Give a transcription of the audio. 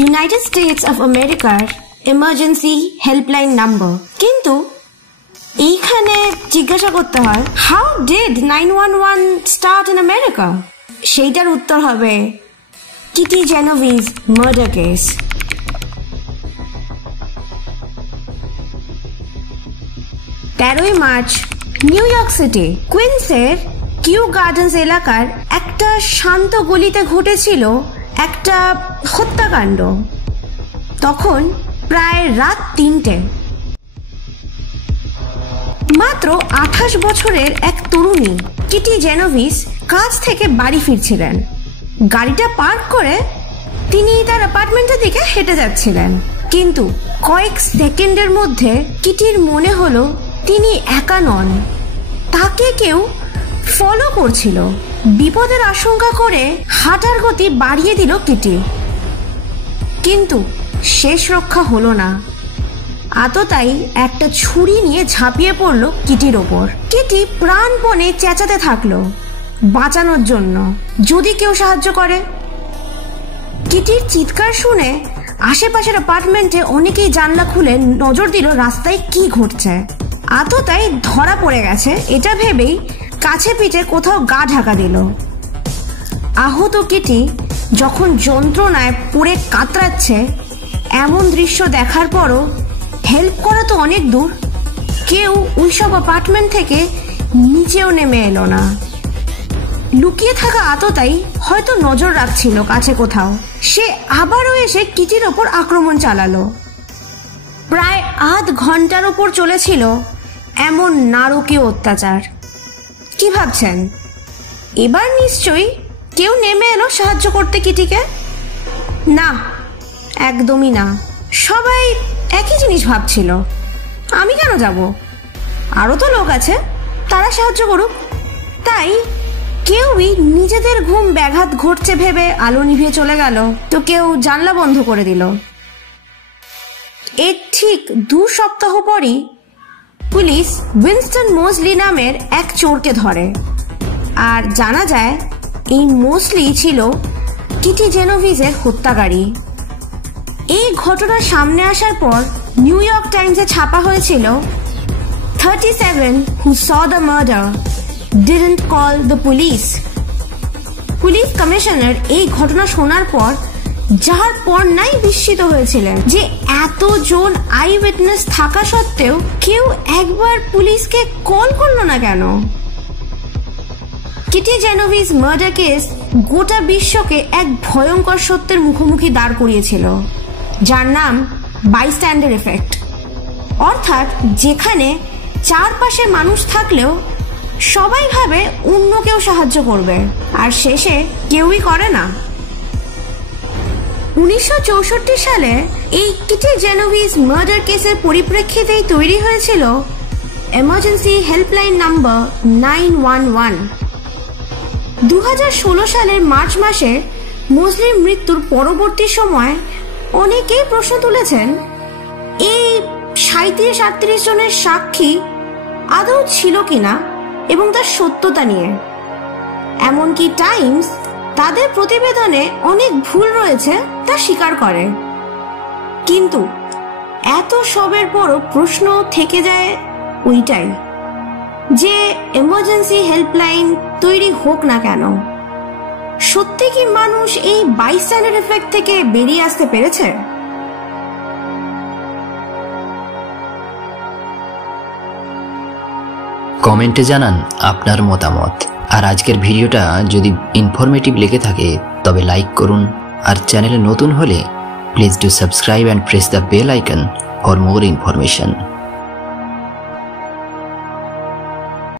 United States of আমেরিকার emergency helpline number. কিন্তু এইখানে জিজ্ঞাসা করতে হয়, how did 911 start in America? সেইটার উত্তর হবে Kitty Genovese murder case. 13 March New York City কুইন্সের কিউ গার্ডেন্স এলাকার একটা শান্ত গলিতে ঘটেছিল একটা হত্যাকাণ্ড। তখন প্রায় রাত 3টে। মাত্র 28 বছরের এক তরুণী কিটি জেনোভিজ কাজ থেকে বাড়ি ফিরছিলেন। গাড়িটা পার্ক করে তিনি তার অ্যাপার্টমেন্টের দিকে হেঁটে যাচ্ছিলেন। কিন্তু কয়েক সেকেন্ডের মধ্যে কিটির মনে হলো তিনি একা নন, তাকে কেউ ফলো করছিল। বিপদের আশঙ্কা করে হাঁটার গতি বাড়িয়ে দিল কিটি, কিন্তু শেষ রক্ষা হলো না। আততায়ী একটা ছুরি নিয়ে ঝাঁপিয়ে পড়লো কিটির ওপর। কিটি প্রাণপণে চেঁচাতে থাকলো বাঁচানোর জন্য, যদি কেউ সাহায্য করে। কিটির চিৎকার শুনে আশেপাশের অ্যাপার্টমেন্টে অনেকেই জানলা খুলে নজর দিল রাস্তায় কি ঘটছে। আততায়ী ধরা পড়ে গেছে এটা ভেবেই কাছে পিঠে কোথাও গা ঢাকা দিল। আহত কিটি যখন যন্ত্রণায় পড়ে কাতরাচ্ছে, এমন দৃশ্য দেখার পরও হেল্প করা তো অনেক দূর, কেউ ওইসব অ্যাপার্টমেন্ট থেকে নিচেও নেমে এলো না। লুকিয়ে থাকা আততায়ী হয়তো নজর রাখছিল কাছে কোথাও। সে আবারও এসে কিটির ওপর আক্রমণ চালালো। প্রায় আধ ঘন্টার ওপর চলেছিল এমন নারকীয় অত্যাচার। কি ভাবছেন, এবার নিশ্চয়ই কেউ নেমে এলো সাহায্য করতে কিটিকে? না, একদমই না। সবাই একই জিনিস ভাবছিল, আমি কেন যাব, আরো তো লোক আছে, তারা সাহায্য করুক। তাই কেউই নিজেদের ঘুম ব্যাঘাত ঘটছে ভেবে আলো নিভিয়ে চলে গেল, তো কেউ জানলা বন্ধ করে দিল। এর ঠিক 2 সপ্তাহ পরই পুলিশ উইনস্টন মোসলি নামের এক চোরকে ধরে। আর জানা যায় এই মোসলি ছিল কিটি জেনোভিজের হত্যাকারী। এই ঘটনা সামনে আসার পর নিউ ইয়র্ক টাইমসে ছাপা হয়েছিল, 37 who saw the murder didn't call the police. Police commissioner এই ঘটনা শোনার পর যার পর নাই বিস্মিত হয়েছিলেন যে এতজন আই উইটনেস থাকা সত্ত্বেও কেউ একবার পুলিশকে কল করলো না কেন। কিটি জেনোভিজ মার্ডার কেস গোটা বিশ্বকে এক ভয়ঙ্কর সত্যের মুখোমুখি দাঁড় করিয়েছিল, যার নাম বাইস্ট্যান্ডার এফেক্ট। অর্থাৎ যেখানে চারপাশে মানুষ থাকলেও সবাই ভাবে অন্য কেউ সাহায্য করবে, আর শেষে কেউই করে না। 1964 সালে এই কিটি জেনোভিজ মার্ডার কেসের পরিপ্রেক্ষিতেই তৈরি হয়েছিল এমার্জেন্সি হেল্পলাইন নাম্বার 911। 2016 সালের মার্চ মাসে মোসলির মৃত্যুর পরবর্তী সময় অনেকেই প্রশ্ন তুলেছেন এই 37-38 জনের সাক্ষী আদৌ ছিল কিনা এবং তার সত্যতা নিয়ে। এমনকি টাইমস তাদের প্রতিবেদনে অনেক ভুল রয়েছে তা স্বীকার করে। কিন্তু এত সবের পরও প্রশ্ন থেকে যায় ওইটাই, যে এমার্জেন্সি হেল্পলাইন তৈরি হোক না কেন, সত্যি কি মানুষ এই বাইস্ট্যান্ডার এফেক্ট থেকে বেরিয়ে আসতে পেরেছে? কমেন্টে জানান আপনার মতামত। আর আজকের ভিডিওটা যদি ইনফরমেটিভ লেগে থাকে তবে লাইক করুন, আর চ্যানেলে নতুন হলে please do subscribe and press the bell icon for more information.